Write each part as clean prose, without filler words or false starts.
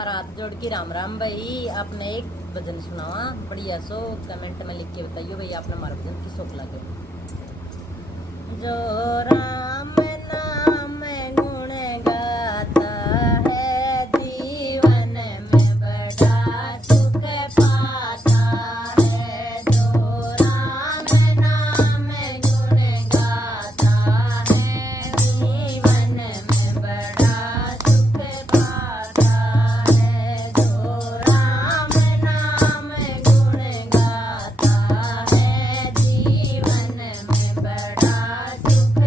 तुम्हारा हाथ जोड़ के राम राम भाई। आपने एक भजन सुनावा बढ़िया सो, कमेंट में लिख के बताइए भाई आपने हमारा भजन किसको लगे। जो राम नाम गुण गाता है जीवन में बड़ा सुख पाता है। जो राम नाम गुण गाता है जीवन में बड़ा सुख पाता है। जो राम नाम गुण गाता है जीवन में बड़ा सुख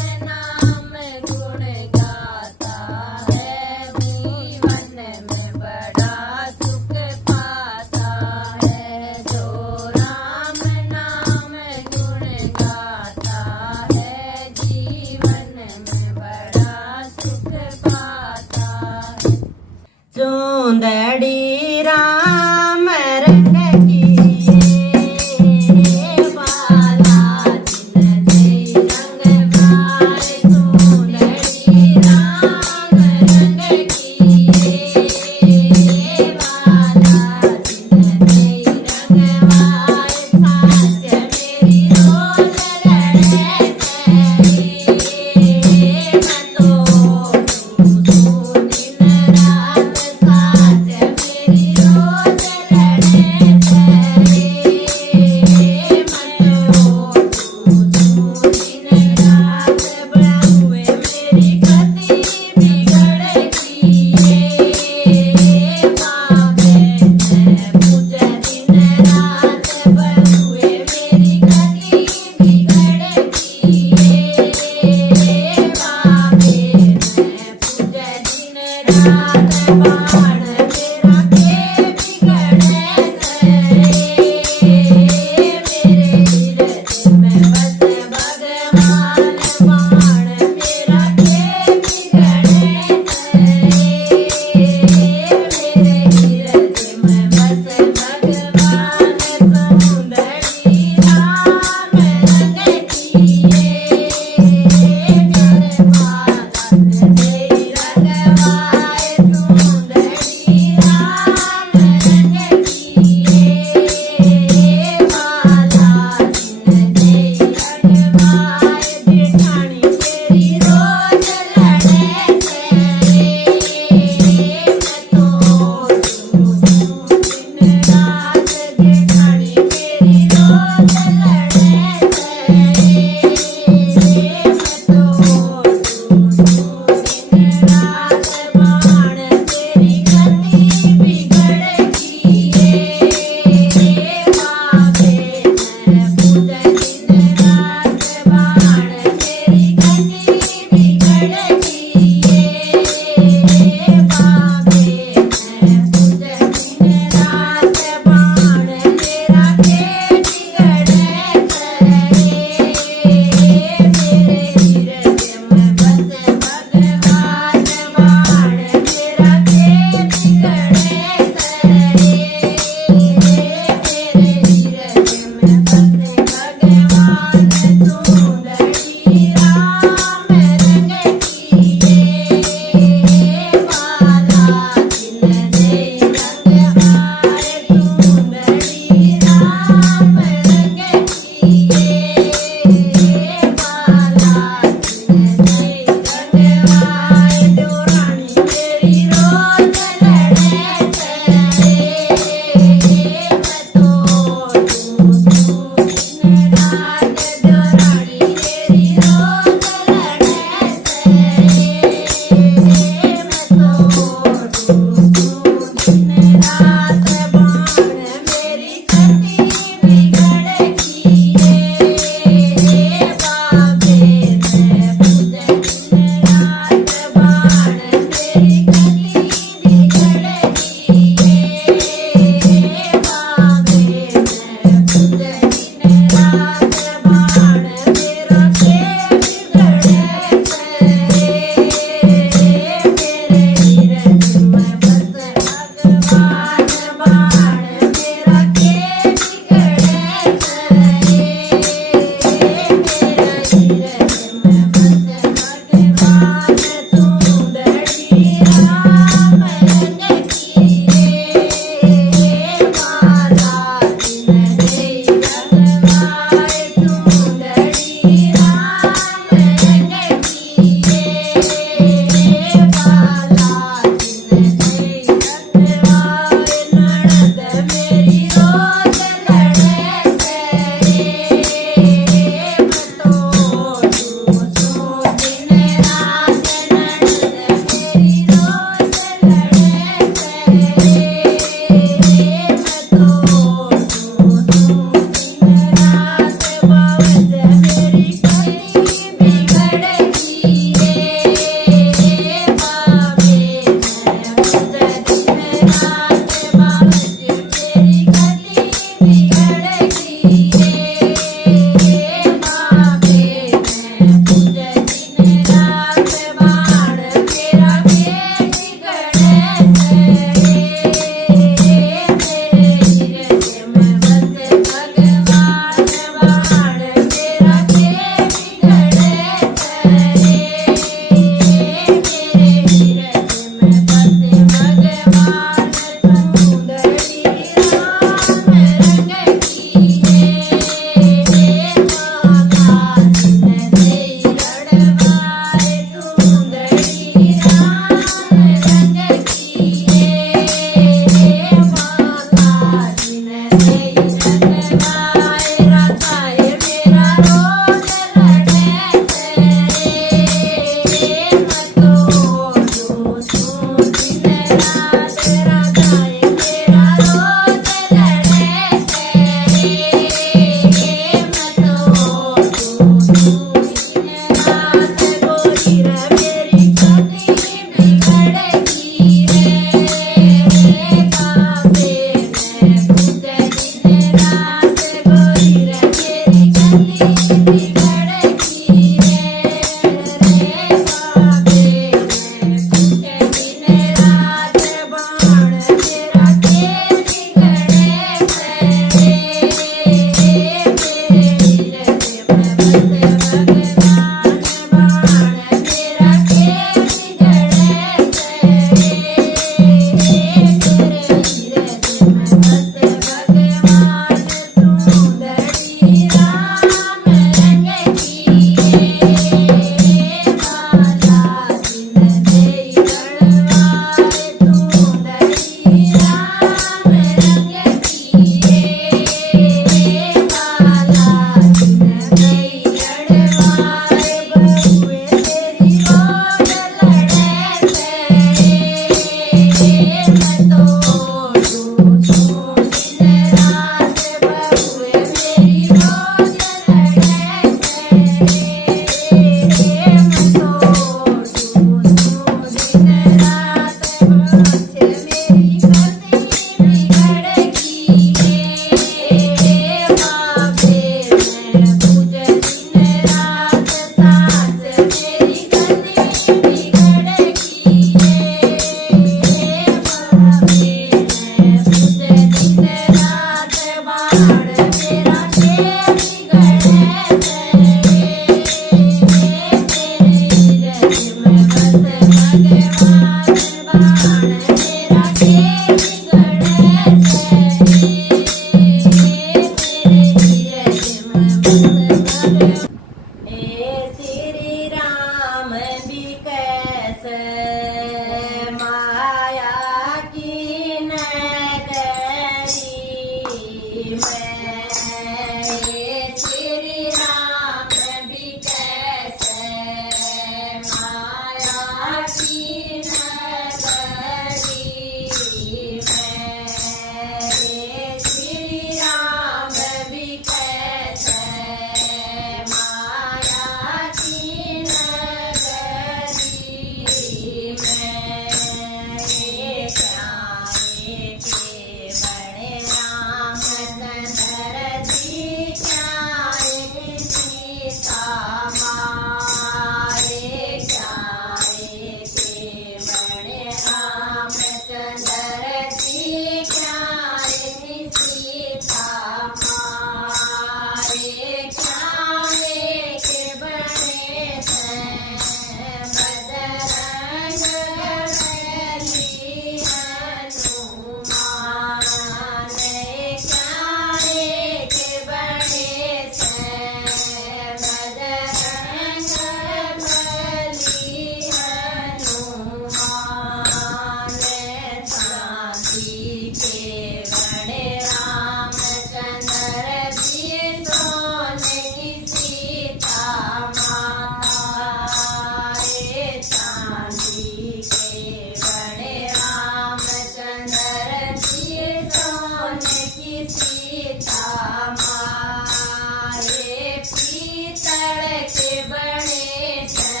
के बने से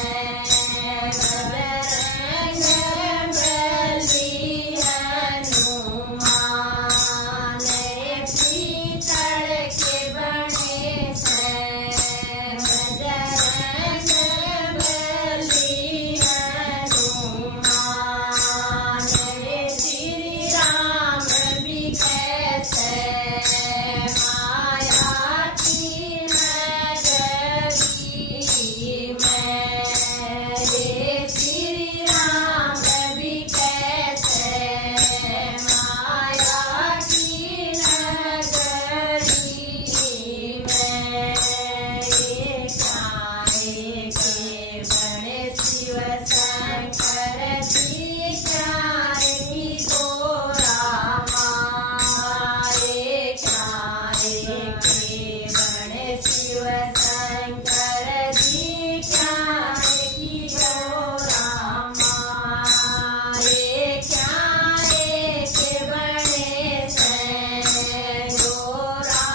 बजरंग बली हनुमान पीतल के बने से बजरंग बली हनुमान श्री राम भी कैसे माया की नगरी में श्री राम भी कैसे माया की नगरी में काहे के बड़े शिव शंकर जी काहे की गोरा मारे काहे के बड़े शिव शंकर जी काहे की गोरा मारे काहे के बड़े से गोरा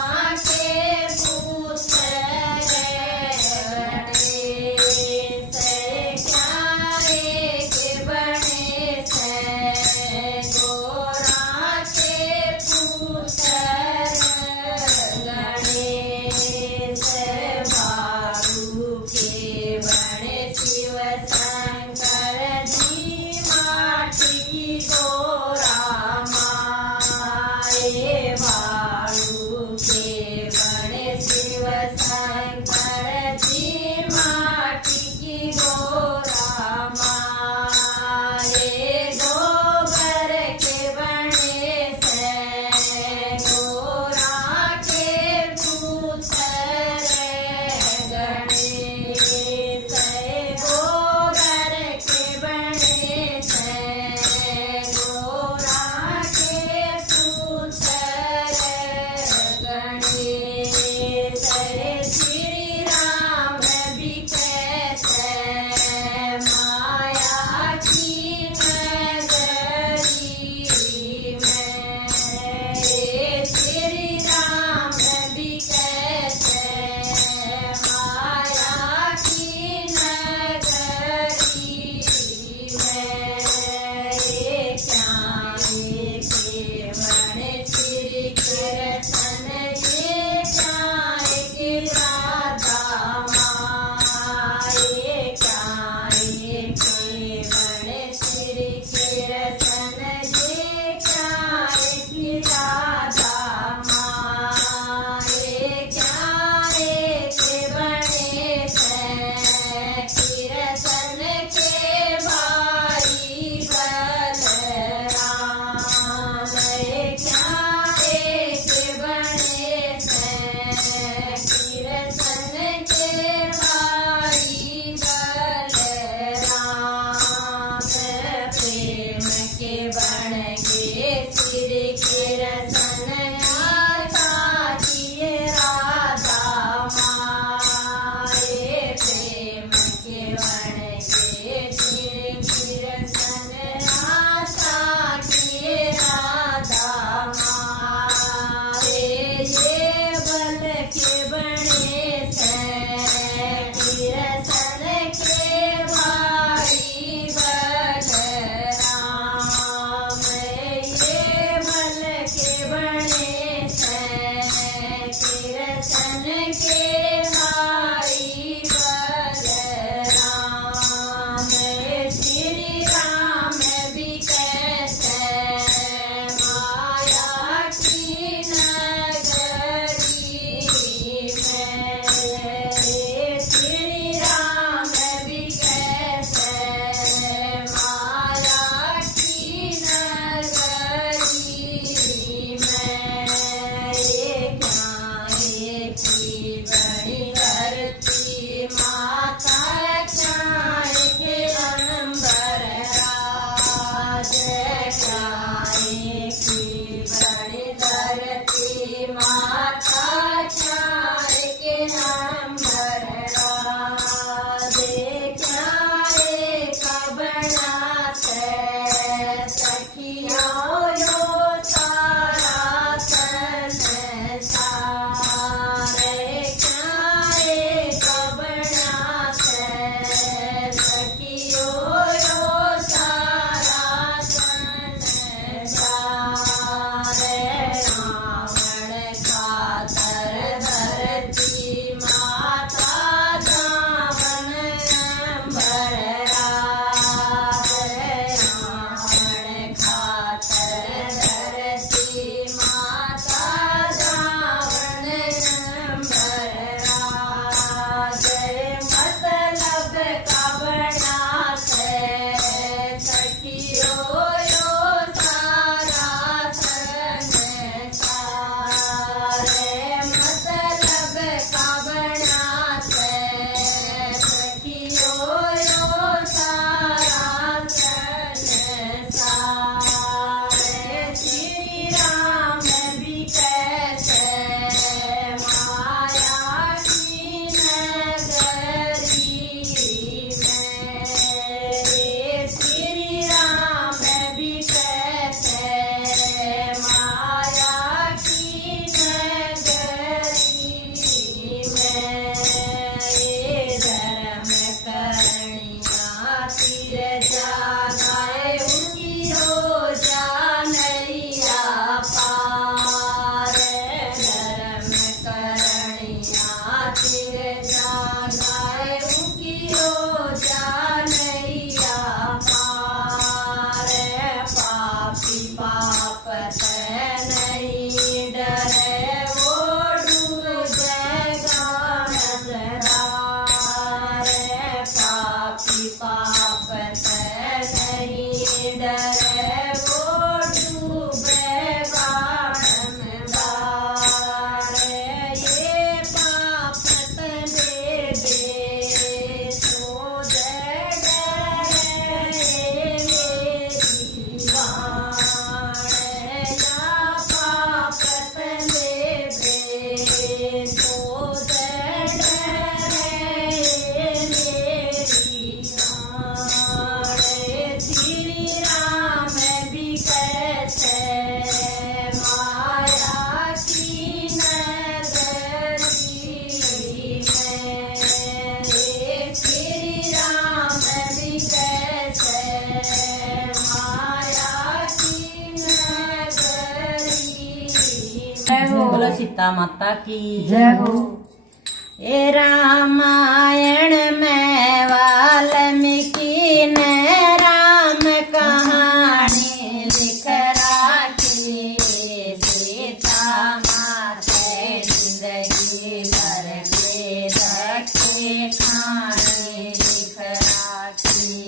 के पुत्र बटे से काहे के बड़े से गोरा के पुत्र गणेश भाग सीता माता की जय हो। ये रामायण में वाल्मीकि ने राम कहानी लिख राखी। सीता माते जिंदगी भर के रखे कहानी लिख राखी।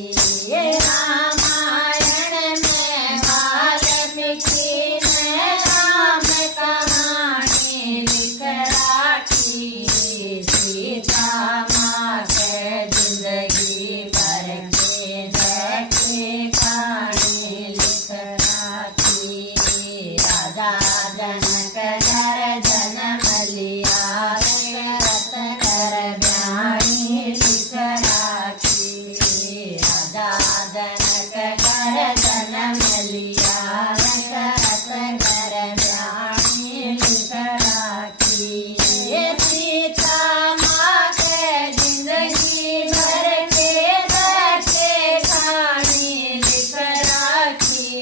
ये रामायण में वाल्मीकि ने राम कहानी लिख राखी। सीता माते जिंदगी भर के रखे कहानी लिख राखी। राजा जनक घर जन्म लिया रत कर ब्याही लिख राखी। राजा जनक घर जन्म लिया रत कर ब्याही लिख राखी। ये सीता माँ के जिंदगी भर के रखे कहानी लिख राखी।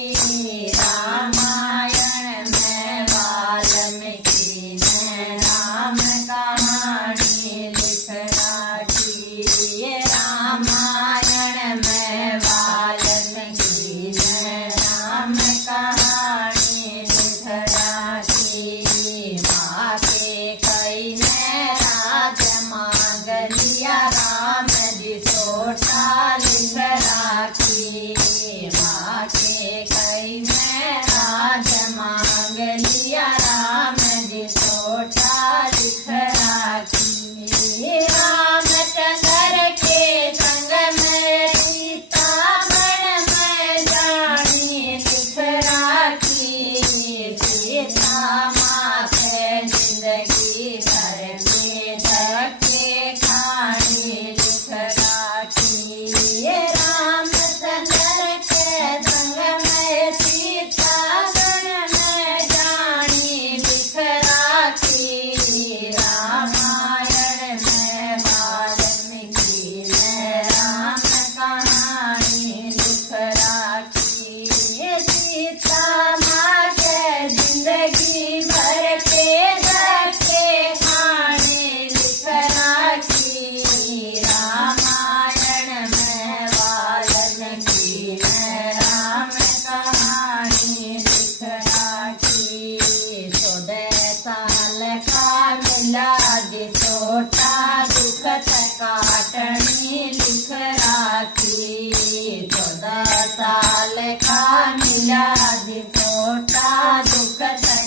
रामायण में वाल्मीकि ने राम कहानी लिख राखी। ये रामायण में वाल्मीकि ने राम कहानी लिख राखी। माँ के कई ने राज मांग लिया राम जी सोटा लिख राखी। माँ के कई ने राज मांग लिया राम जी सोटा लिख राखी। रामचंद्र के संग में सीता मन में जानी लिख राखी। सीता माते जिंदगी भर के रखे कहानी लिख राखी। ये रामचंद्र के संग में सीता मन में जानी लिख राखी। रामायण में वाल्मीकि ने राम कहानी लिख राखी। सीता माँ के जिंदगी भर के रखे कहानी लिख राखी। रामायण में वाल्मीकि ने राम कहानी लिख राखी। 14 साल का मिला सोटा दुख काटनी लिख राखी। 14 साल का मिला सोटा दुख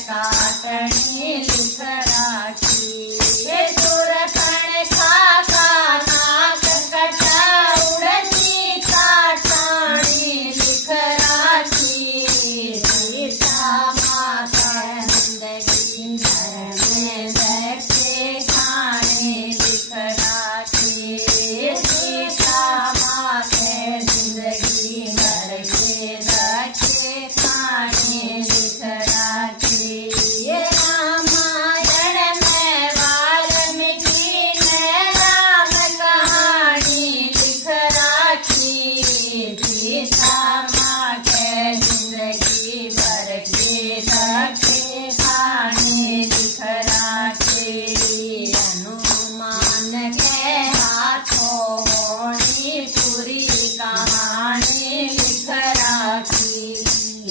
काटनी लिख राखी। ये सुरपण खा नाक कटा उड़नी काटानी लिख राखी। सीता माता जिंदगी भर में रखे कहानी लिख राखी। सीता माते जिंदगी भर के रखे कहानी लिख राखी। ये रामायण में वाल्मीकि ने राम कहानी लिख राखी। सीता माँ के जिंदगी भर के रखे कहानी लिख राखी। हनुमान के हाथों होनी पूरी कहानी लिख राखी।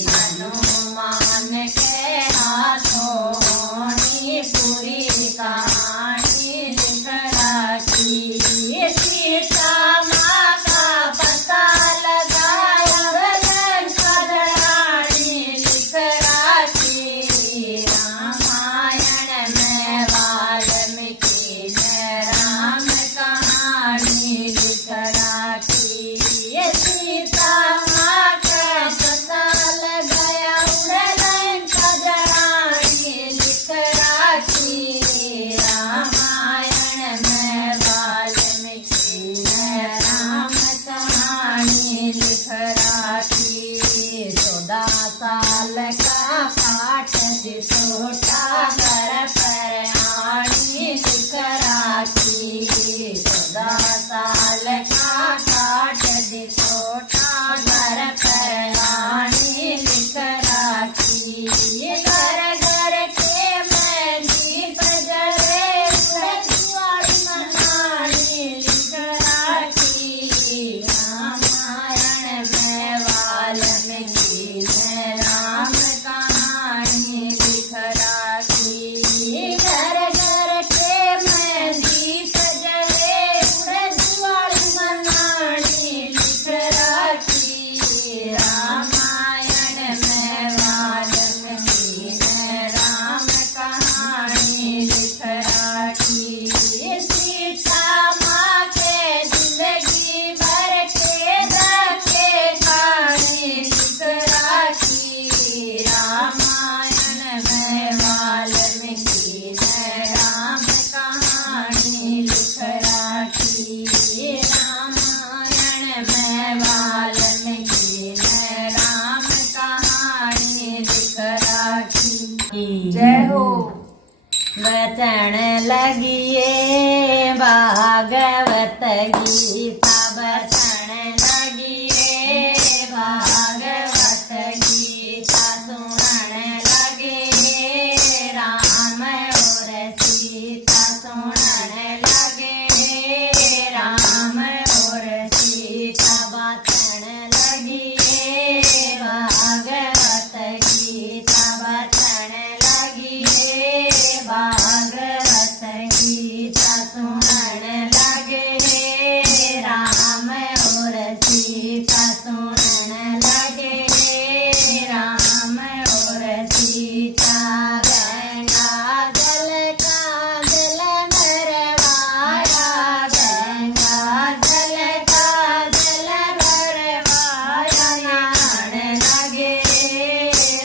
हनुमान के हाथों होनी पूरी कहानी लिख राखी। सीता माँ का पता लगाया लंका रानी लिख राखी। रामायण में वाल्मीकि ने राम कहानी लिख राखी। सीता माँ का पता लगाया लंका रानी लिख राखी। रामायण में वाल्मीकि लगिए भागवत गीता बचन लगिए भागवत गीता सुनन लगे राम और सीता सुनन लगे राम और सीता बचन लगिए भागवत गीता बचन लगिए भागवत गीता सुनन लगे राम और सीता सुनन लगे राम और सीता गंगा जल का जल भरवाया गंगा जल का जल भरवाया नहाने लगे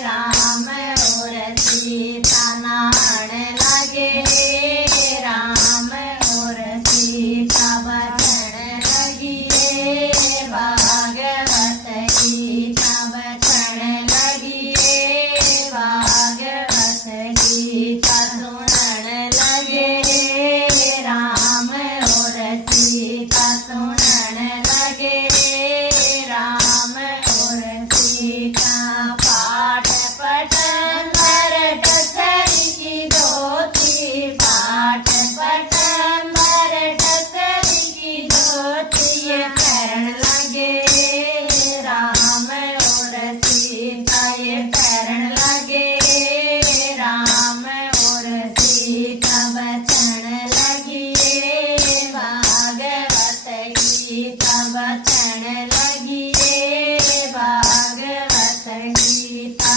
राम और सीता नहाने लगे राम और सीता बचन लगिए भागवत गीता बचन लगिए भागवत गीता सुनन लगे राम और सीता सुनन लगे राम और सीता पाठ पठन भर टसरी की धोती पाठ पठन भर टसरी की धोती ये पैरण लगे राम और सीता ये पैरण लगे राम और सीता बचन लगिए भागवत गीता बचन लगिए भागवत गीता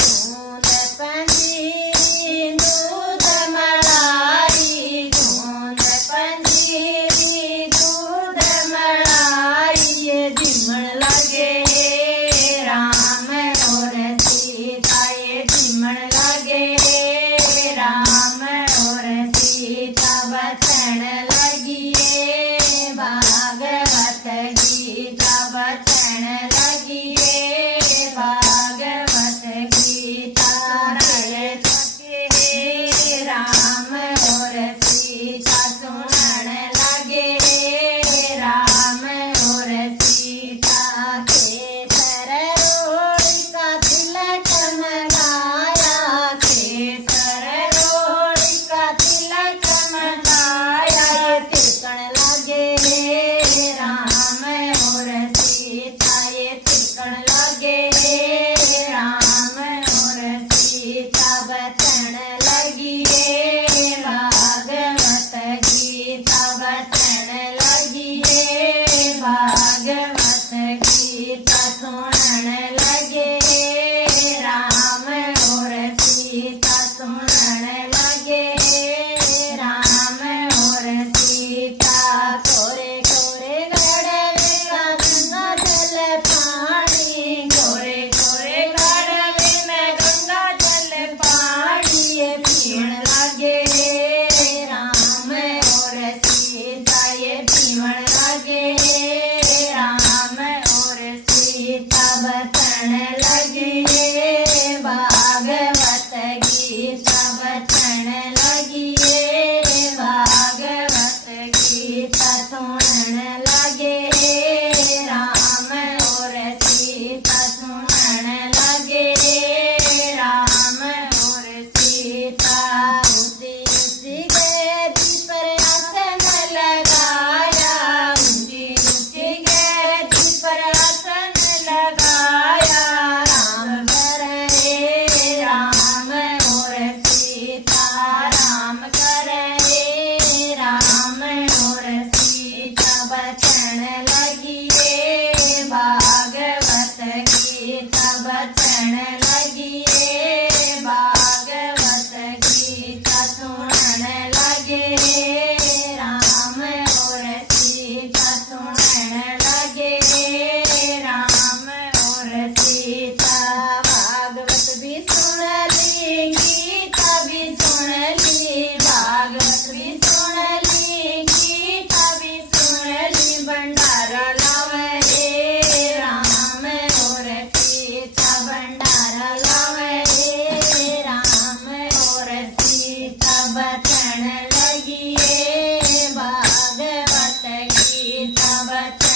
दूध पंजीरी दूध मलाई दूध पंजीरी दूध मलाई ये झिमण लगे राम और सीता ये झिमण लगे राम और सीता बचन लगिए भागवत गीता बचन लगिए भागवत गीता रण लगे राम और सीता सुनन लगे राम और सीता केसर रोड़ी का तिलक लगाया केसर रोड़ी का तिलक लगाया ये तिलकन लगे राम और सीता ये तिलकन लगे राम और सीता बचन लगिए भागवत गीता बचन लगिए भागवत गीता सुनन लगे राम और सीता सुनन लगे राम और सीता कोरे कोरे गड़वे का गंगा जल पानी कोरे कोरे गड़वे में गंगा जल पानी ये पीण लगे राम और सीता ये पीवण लगे राम और सीता बचन लगिए भागवत गीता बचन लगिए भागवत गीता सुनन लगे राम और सीता सुनन लगे राम और सीता ऊँची ऊँची गैदी पर आसन लगाया ऊँची ऊँची गैदी पर आसन लगाया राम करे राम और सीता राम करे राम और सीता बचन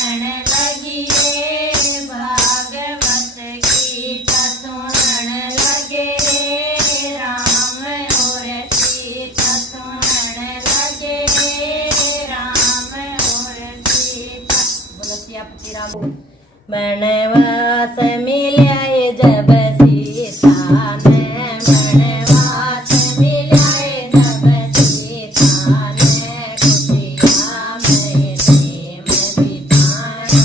सुनन लगिए भागवत गीता सुनन लगे राम और सीता सुनन लगे राम और सीता। बोलो सियापति राम। वनवास मिलाए जब सीता ने वनवास मिलाए जब सीता ने कुटिया में प्रेम बिताया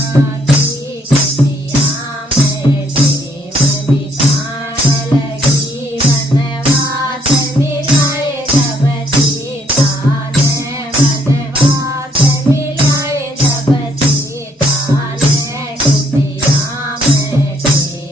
की कुटिया में प्रेम बिताया लगी वनवास मिलाए जब सीता ने वनवास मिलाए जब सीता ने कुटिया में प्रेम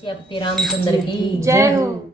श्यापति रामचंद्र की जय हो।